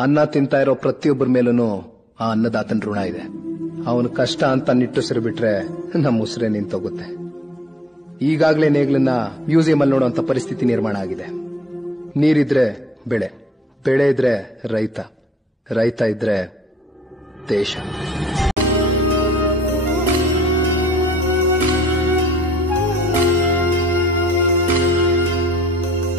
ಅನ್ನ ತಿಂತಾ ಇರೋ ಪ್ರತಿಯೊಬ್ಬರ ಮೇಲೂ ಆ ಅನ್ನದಾತನ ಋಣ ಇದೆ. ಅವನ ಕಷ್ಟ ಅಂತ ನಿಟ್ಟುಸಿರು ಬಿಟ್ರೆ ನಮ್ಮ ಉಸಿರೇ ನಿಂತೋಗುತ್ತೆ. ಈಗಾಗಲೇ ನೇಗ್ಲನ್ನ ಮ್ಯೂಸಿಯಂ ಅಲ್ಲಿ ನೋಡುವಂತ ಪರಿಸ್ಥಿತಿ ನಿರ್ಮಾಣ ಆಗಿದೆ. ನೀರಿದ್ರೆ ಬೆಳೆ, ಬೆಳೆ ಇದ್ರೆ ರೈತ, ರೈತ ಇದ್ರೆ ದೇಶ.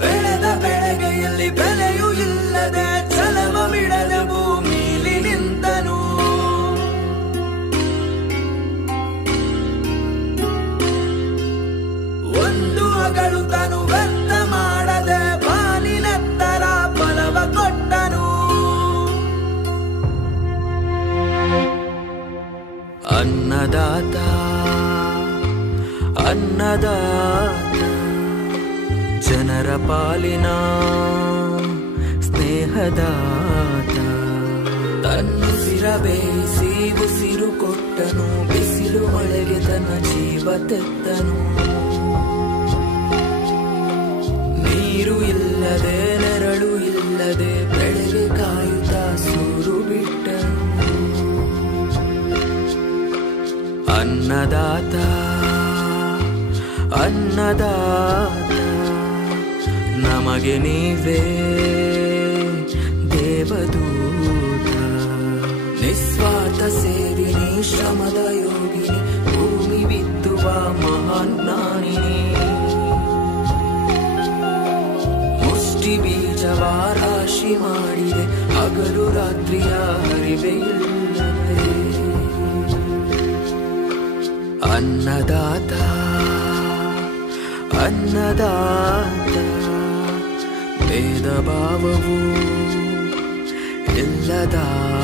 ಬೆಳೆದ ಬೆಳೆಗೆಯಲ್ಲಿ ಬೆಲೆಯೂ ಇಲ್ಲದೆ ಛಲವ ಬಿಡದ ಭೂಮಿಲಿ ನಿಂತನು. ಒಂದು ಅಗಳು ತನು ವ್ಯರ್ಥ ಮಾಡದೆ ಬಾನಿನೆತ್ತರ ಫಲವ ಕೊಟ್ಟನು. ಅನ್ನದಾತ ಅನ್ನದಾತ ಜನರ ಪಾಲಿನ ಸ್ನೇಹದಾತ. ತನ್ನುಸಿರ ಬೇಯಿಸಿ ಉಸಿರು ಕೊಟ್ಟನು, ಬಿಸಿಲು ಮಳೆಗೆ ತನ್ನ ಜೀವ ತೆತ್ತನು. ನೀರು ಇಲ್ಲದೆ ನೆರಳು ಇಲ್ಲದೆ ಬೆಳೆಗೆ ಕಾಯುತ್ತಾ ಸೂರು ಬಿಟ್ಟನು. ಅನ್ನದಾತ ಅನ್ನದಾತ ನಮಗೆ ನೀವೇ ದೇವದೂತ. ನಿಸ್ವಾರ್ಥ ಸೇವಿನಿ ಶ್ರಮದ ಯೋಗಿನಿ, ಭೂಮಿ ಬಿತ್ತುವ ಮಹಾನ್ ಜ್ಞಾನಿನಿ. ಮುಷ್ಟಿ ಬೀಜವ ರಾಶಿ ಮಾಡಿದೆ, ಹಗಲು ರಾತ್ರಿಯ ಹರಿವೆ ಇಲ್ಲದೆ. ಅನ್ನದಾತ ಅನ್ನದಾತ ಭೇದ ಭಾವವೂ ಇಲ್ಲದಾತ.